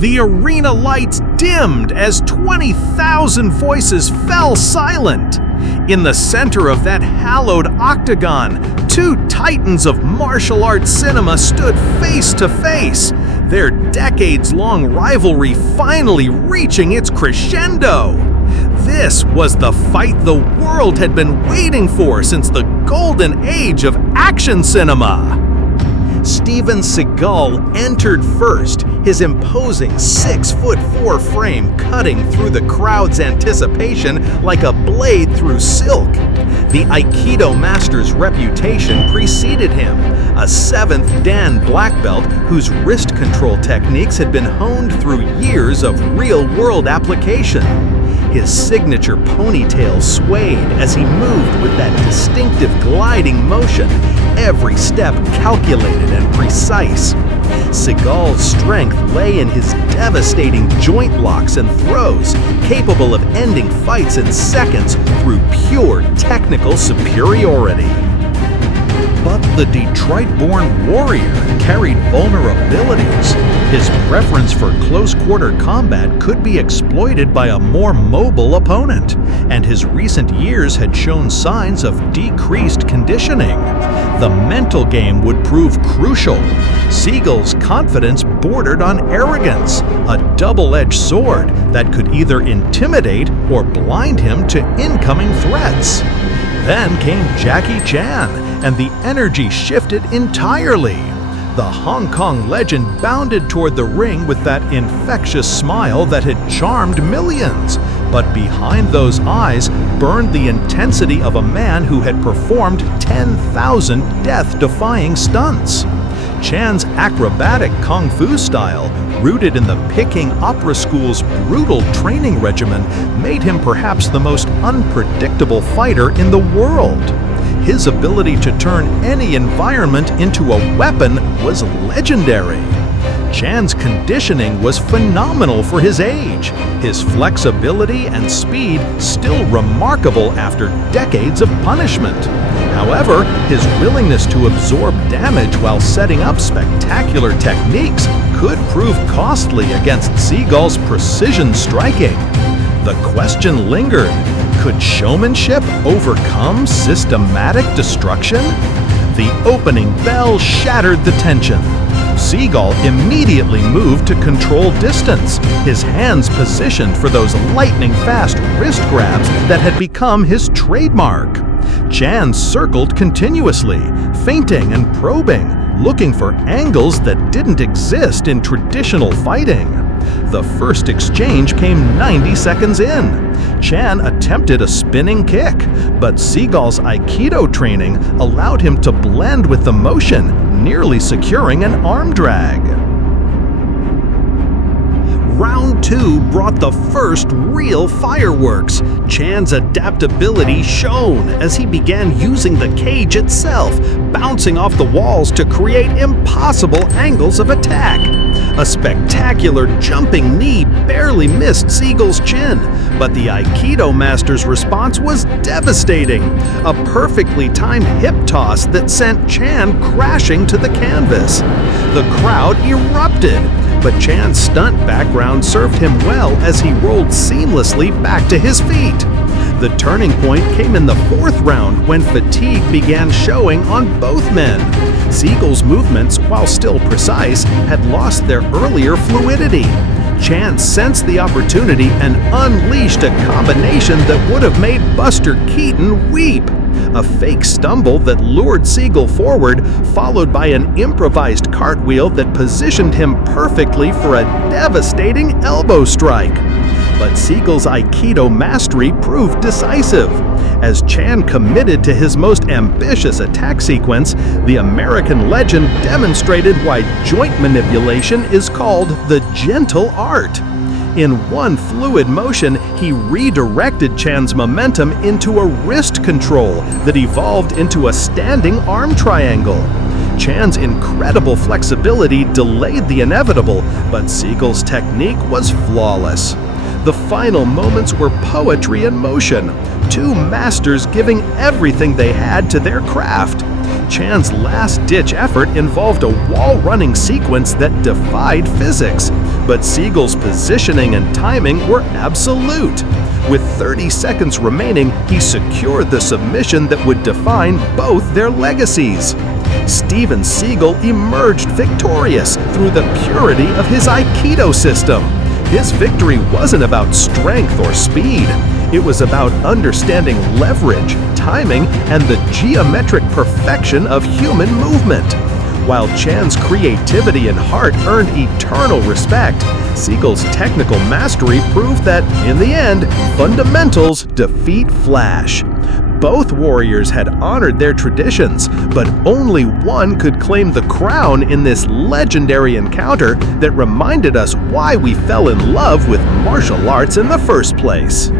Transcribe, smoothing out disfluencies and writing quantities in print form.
The arena lights dimmed as 20,000 voices fell silent. In the center of that hallowed octagon, two titans of martial arts cinema stood face to face, their decades-long rivalry finally reaching its crescendo. This was the fight the world had been waiting for since the golden age of action cinema. Steven Seagal entered first, his imposing 6'4" frame cutting through the crowd's anticipation like a blade through silk. The Aikido master's reputation preceded him, a 7th Dan black belt whose wrist control techniques had been honed through years of real-world application. His signature ponytail swayed as he moved with that distinctive gliding motion, every step calculated and precise. Seagal's strength lay in his devastating joint locks and throws, capable of ending fights in seconds through pure technical superiority. But the Detroit-born warrior carried vulnerabilities. His preference for close-quarter combat could be exploited by a more mobile opponent, and his recent years had shown signs of decreased conditioning. The mental game would prove crucial. Seagal's confidence bordered on arrogance, a double-edged sword that could either intimidate or blind him to incoming threats. Then came Jackie Chan, and the energy shifted entirely. The Hong Kong legend bounded toward the ring with that infectious smile that had charmed millions. But behind those eyes burned the intensity of a man who had performed 10,000 death-defying stunts. Chan's acrobatic kung fu style, rooted in the Peking Opera School's brutal training regimen, made him perhaps the most unpredictable fighter in the world. His ability to turn any environment into a weapon was legendary. Chan's conditioning was phenomenal for his age, his flexibility and speed still remarkable after decades of punishment. However, his willingness to absorb damage while setting up spectacular techniques could prove costly against Seagal's precision striking. The question lingered: could showmanship overcome systematic destruction? The opening bell shattered the tension. Seagal immediately moved to control distance, his hands positioned for those lightning-fast wrist grabs that had become his trademark. Chan circled continuously, feinting and probing, looking for angles that didn't exist in traditional fighting. The first exchange came 90 seconds in. Chan attempted a spinning kick, but Seagal's Aikido training allowed him to blend with the motion, nearly securing an arm drag. Round 2 brought the first real fireworks. Chan's adaptability shone as he began using the cage itself, bouncing off the walls to create impossible angles of attack. A spectacular jumping knee barely missed Seagal's chin, but the Aikido master's response was devastating. A perfectly timed hip toss that sent Chan crashing to the canvas. The crowd erupted, but Chan's stunt background served him well as he rolled seamlessly back to his feet. The turning point came in the 4th round when fatigue began showing on both men. Seagal's movements, while still precise, had lost their earlier fluidity. Chan sensed the opportunity and unleashed a combination that would have made Buster Keaton weep. A fake stumble that lured Seagal forward, followed by an improvised cartwheel that positioned him perfectly for a devastating elbow strike. But Seagal's Aikido mastery proved decisive. As Chan committed to his most ambitious attack sequence, the American legend demonstrated why joint manipulation is called the gentle art. In one fluid motion, he redirected Chan's momentum into a wrist control that evolved into a standing arm triangle. Chan's incredible flexibility delayed the inevitable, but Seagal's technique was flawless. The final moments were poetry in motion, two masters giving everything they had to their craft. Chan's last-ditch effort involved a wall-running sequence that defied physics, but Seagal's positioning and timing were absolute. With 30 seconds remaining, he secured the submission that would define both their legacies. Steven Seagal emerged victorious through the purity of his Aikido system. His victory wasn't about strength or speed. It was about understanding leverage, timing, and the geometric perfection of human movement. While Chan's creativity and heart earned eternal respect, Seagal's technical mastery proved that, in the end, fundamentals defeat flash. Both warriors had honored their traditions, but only one could claim the crown in this legendary encounter that reminded us why we fell in love with martial arts in the first place.